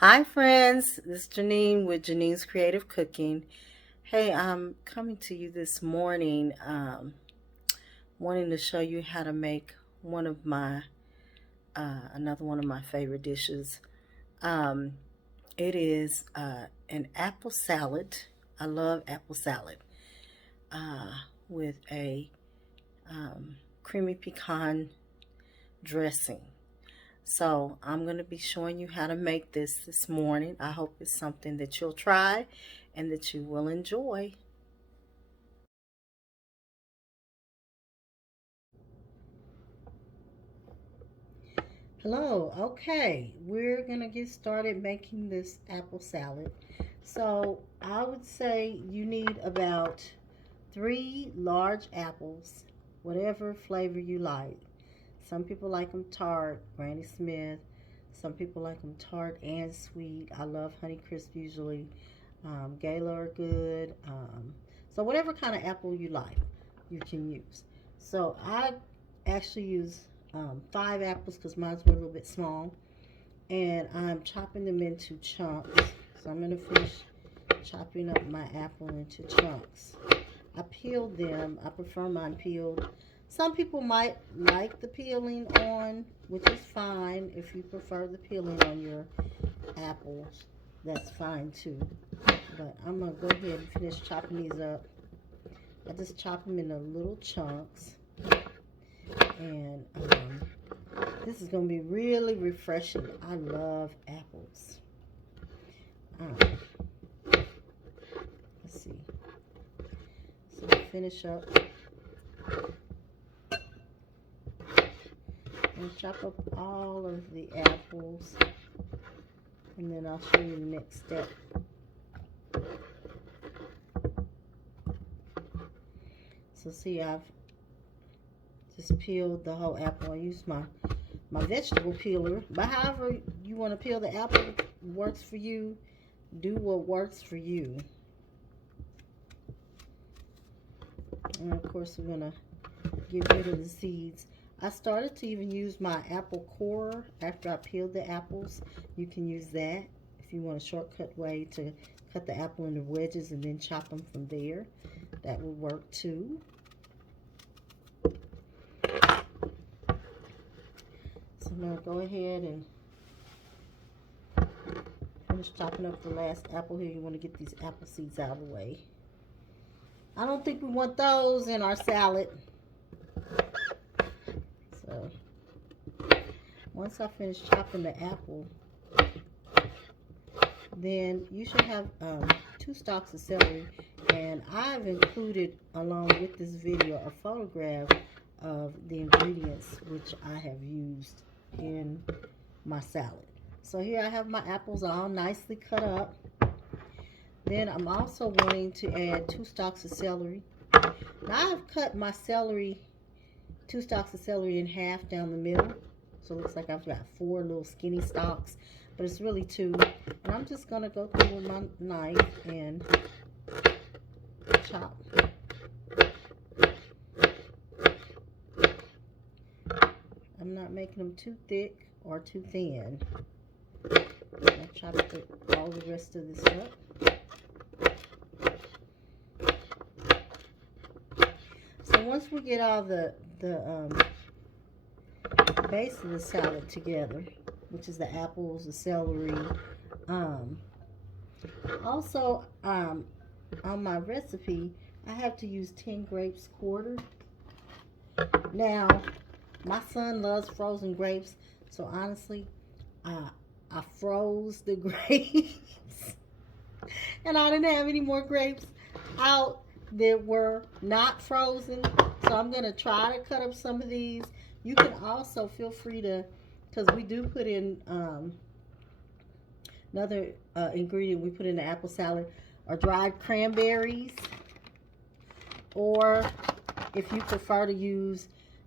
Hi friends, this is Janine with Janine's Creative Cooking. Hey, I'm coming to you this morning wanting to show you how to make one of my another one of my favorite dishes. Um, it is an apple salad. I love apple salad uh, with a creamy pecan dressing. So I'm going to be showing you how to make this morning. I hope it's something that you'll try and that you will enjoy. Hello, okay, we're going to get started making this apple salad. So I would say you need about 3 large apples, whatever flavor you like. Some people like them tart, Granny Smith. Some people like them tart and sweet. I love Honeycrisp usually. Gala are good. So whatever kind of apple you like, you can use. So I actually use 5 apples because mine's were a little bit small, and I'm chopping them into chunks. So I'm gonna finish chopping up my apple into chunks. I peeled them. I prefer mine peeled. Some people might like the peeling on, which is fine. If you prefer the peeling on your apples, that's fine too. But I'm going to go ahead and finish chopping these up. I just chop them into little chunks. And this is going to be really refreshing. I love apples. Let's see. So finish up. And chop up all of the apples. And then I'll show you the next step. So see, I've just peeled the whole apple. I use my vegetable peeler. But however you want to peel the apple works for you. Do what works for you. And of course, we're going to get rid of the seeds. I started to even use my apple core after I peeled the apples. You can use that if you want a shortcut way to cut the apple into wedges and then chop them from there. That would work too. So I'm going to go ahead and finish chopping up the last apple here. You want to get these apple seeds out of the way. I don't think we want those in our salad. So once I finish chopping the apple, then you should have 2 stalks of celery. And I've included, along with this video, a photograph of the ingredients which I have used in my salad. So here I have my apples all nicely cut up. Then I'm also wanting to add 2 stalks of celery. Now I've cut my celery, 2 stalks of celery in half down the middle. So it looks like I've got 4 little skinny stalks, but it's really 2. And I'm just going to go through with my knife and chop. I'm not making them too thick or too thin. I'll chop all the rest of this up. So once we get all the base of the salad together, which is the apples, the celery, also on my recipe, I have to use 10 grapes quartered. Now, my son loves frozen grapes, so honestly, I froze the grapes, and I didn't have any more grapes out that were not frozen. So I'm gonna try to cut up some of these. You can also feel free to, because we do put in another ingredient we put in the apple salad are dried cranberries, or if you prefer to use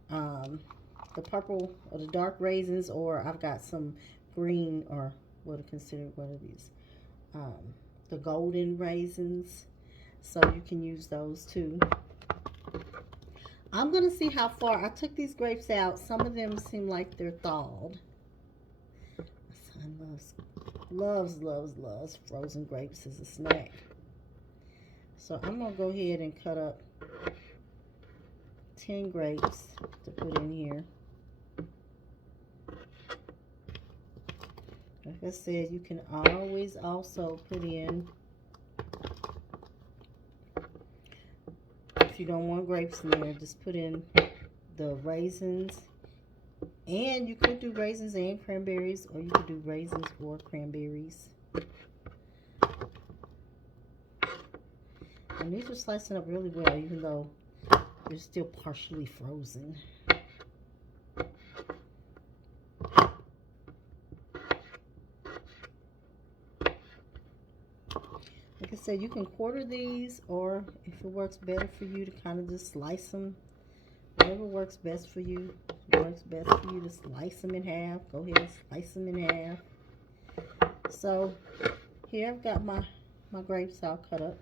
the purple or the dark raisins, or I've got some green, or what are considered, what are these? The golden raisins. So you can use those too. I'm going to see how far. I took these grapes out. Some of them seem like they're thawed. So loves frozen grapes as a snack. So I'm going to go ahead and cut up 10 grapes to put in here. Like I said, you can always also put in, if you don't want grapes in there, just put in the raisins. And you could do raisins and cranberries, or you could do raisins or cranberries. And these are slicing up really well, even though they're still partially frozen. Like I said, you can quarter these, or if it works better for you to kind of just slice them, whatever works best for you. If it works best for you to slice them in half, go ahead and slice them in half. So here I've got my grapes all cut up.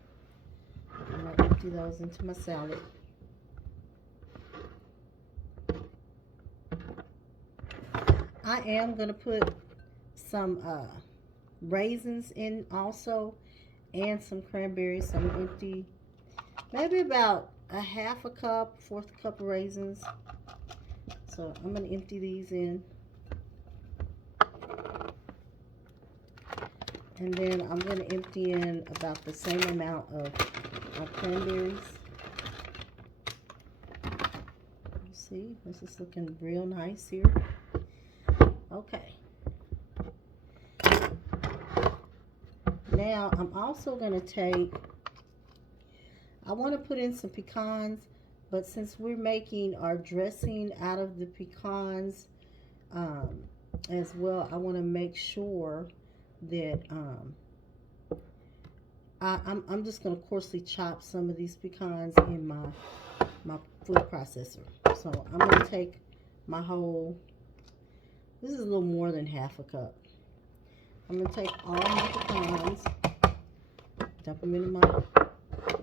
I'm going to empty those into my salad. I am going to put some raisins in also, and some cranberries. So I'm going to empty maybe about a half a cup, fourth cup of raisins. So I'm going to empty these in. And then I'm going to empty in about the same amount of cranberries. You see, this is looking real nice here. Okay. Now I'm also going to take, I want to put in some pecans, but since we're making our dressing out of the pecans as well, I want to make sure that I'm just going to coarsely chop some of these pecans in my food processor. So I'm going to take my whole, this is a little more than half a cup. I'm going to take all my pecans, dump them into my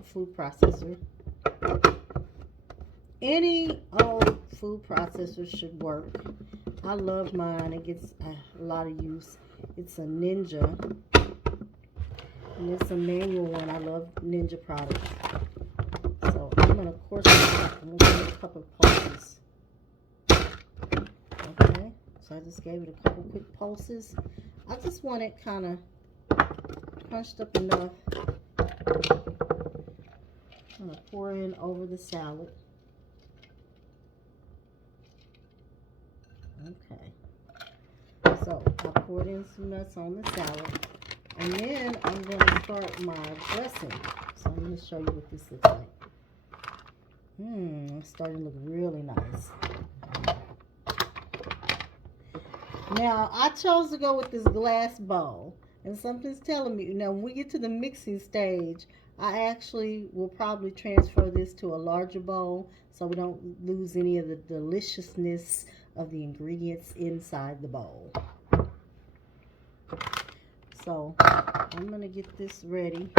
food processor. Any old food processor should work. I love mine. It gets a lot of use. It's a Ninja, and it's a manual one. I love Ninja products. So I'm going to coarse it up. I'm going to give it a couple of pulses. Okay, so I just gave it a couple quick pulses. I just want it kind of crunched up enough. I'm going to pour in over the salad. Okay. So I poured in some nuts on the salad. And then I'm going to start my dressing. So I'm going to show you what this looks like. It's starting to look really nice. Now, I chose to go with this glass bowl. And something's telling me, now when we get to the mixing stage, I actually will probably transfer this to a larger bowl so we don't lose any of the deliciousness of the ingredients inside the bowl. So I'm going to get this ready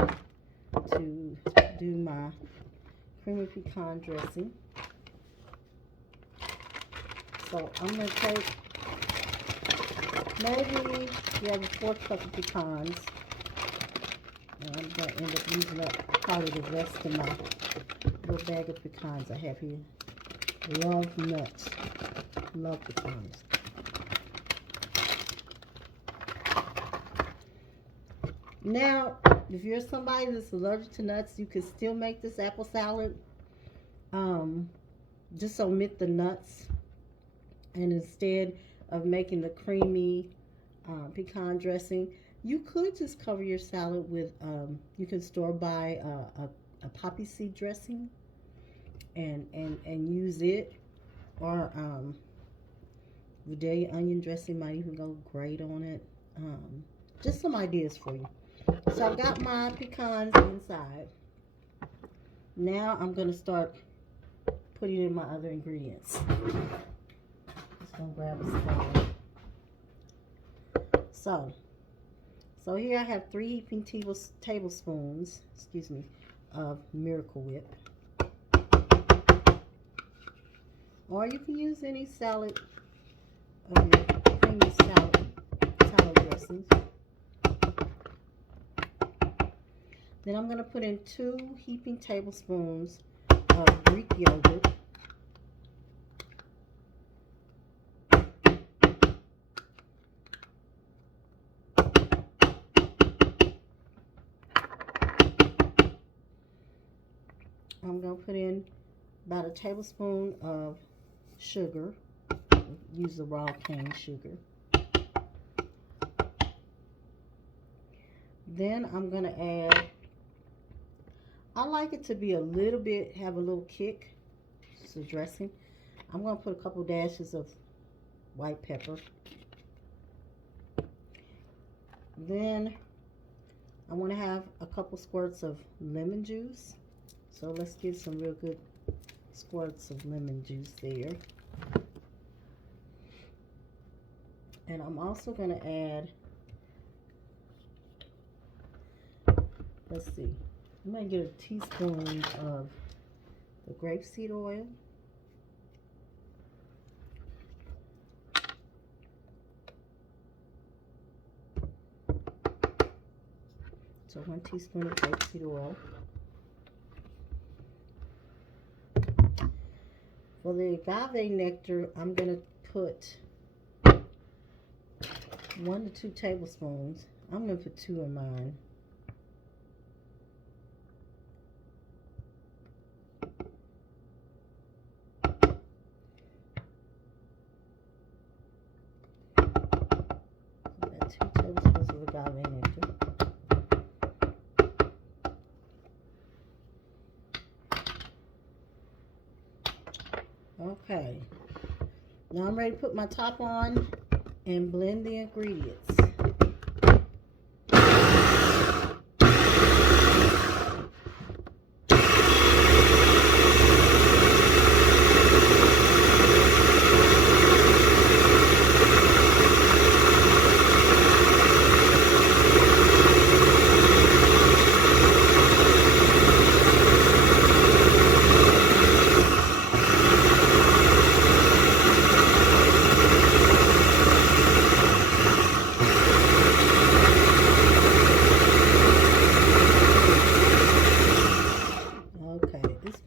to do my creamy pecan dressing. So I'm going to take maybe, a 4th cup of pecans. And I'm going to end up using up probably the rest of my little bag of pecans I have here. Love nuts. Love pecans. Now, if you're somebody that's allergic to nuts, you can still make this apple salad. Just omit the nuts. And instead of making the creamy pecan dressing, you could just cover your salad with, you can store buy a poppy seed dressing and use it. Or Vidalia onion dressing might even go great on it. Just some ideas for you. So I've got my pecans inside. Now I'm going to start putting in my other ingredients. Just going to grab a spoon. So here I have 3 heaping tablespoons, of Miracle Whip. Or you can use any salad of your creamy salad dressing. pieces. Then I'm going to put in 2 heaping tablespoons of Greek yogurt. I'm going to put in about a tablespoon of sugar. Use the raw cane sugar. Then I'm going to add, I like it to be a little bit, have a little kick. So dressing. I'm going to put a couple dashes of white pepper. Then I want to have a couple squirts of lemon juice. So let's get some real good squirts of lemon juice there. And I'm also going to add, let's see, I'm going to get a teaspoon of the grapeseed oil. So 1 teaspoon of grapeseed oil. For the agave nectar, I'm going to put 1 to 2 tablespoons. I'm going to put 2 in mine. About 2 tablespoons of agave nectar. Okay, now I'm ready to put my top on and blend the ingredients.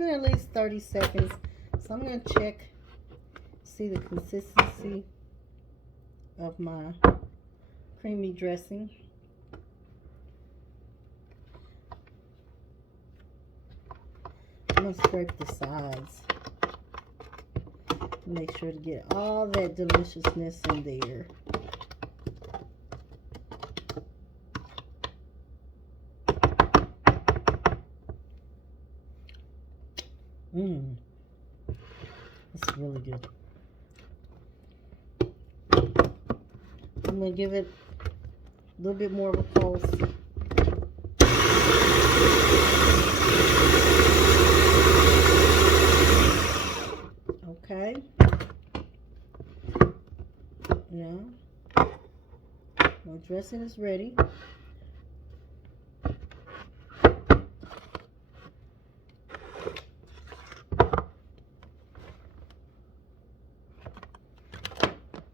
At least 30 seconds. So I'm going to check, see the consistency of my creamy dressing. I'm going to scrape the sides. Make sure to get all that deliciousness in there. It's really good. I'm going to give it a little bit more of a pulse. Okay. Now, my dressing is ready.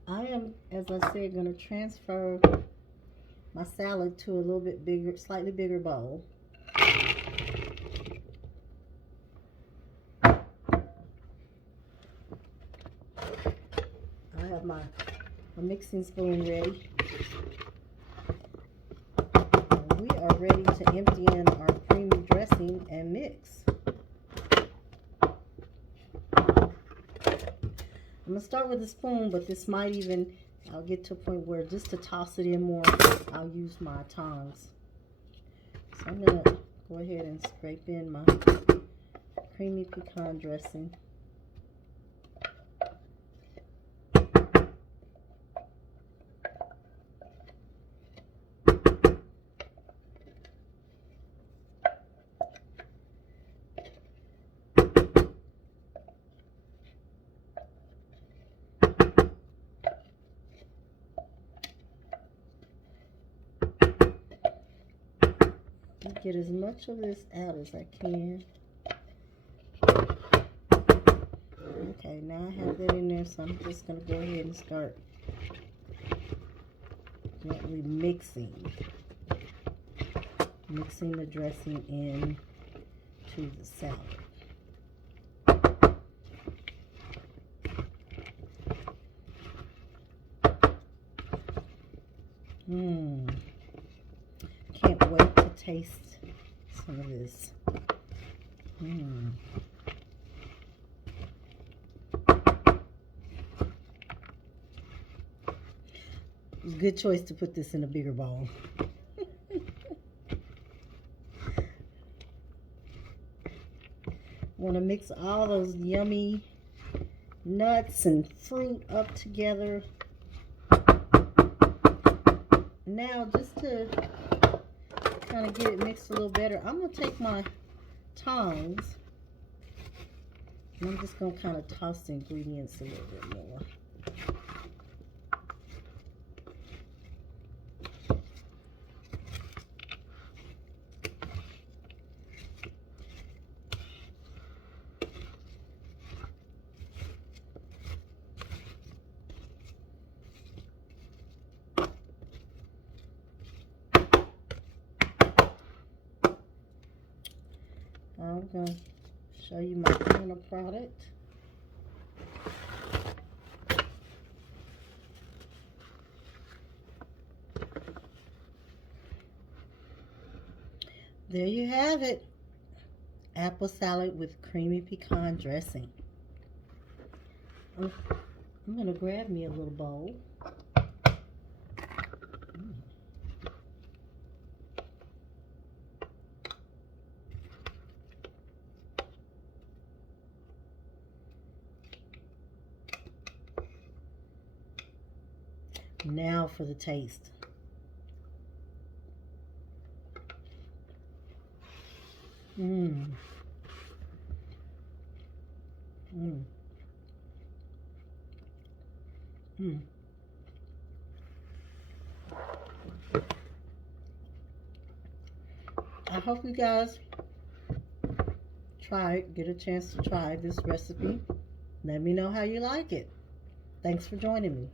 I am, as I said, going to transfer my salad to a little bit bigger, slightly bigger bowl. I have my mixing spoon ready. And we are ready to empty in our creamy dressing and mix. I'm going to start with a spoon, but this might even, I'll get to a point where just to toss it in more, I'll use my tongs. So I'm going to go ahead and scrape in my creamy pecan dressing. Get as much of this out as I can. Okay, now I have that in there, so I'm just going to go ahead and start gently mixing the dressing in to the salad. Can't wait to taste some of this. It's a good choice to put this in a bigger bowl. Want to mix all those yummy nuts and fruit up together. Now, just to kind of get it mixed a little better, I'm going to take my tongs and I'm just going to kind of toss the ingredients a little bit more. I'm going to show you my final product. There you have it. Apple salad with creamy pecan dressing. I'm going to grab me a little bowl. Now for the taste. I hope you guys get a chance to try this recipe. Let me know how you like it. Thanks for joining me.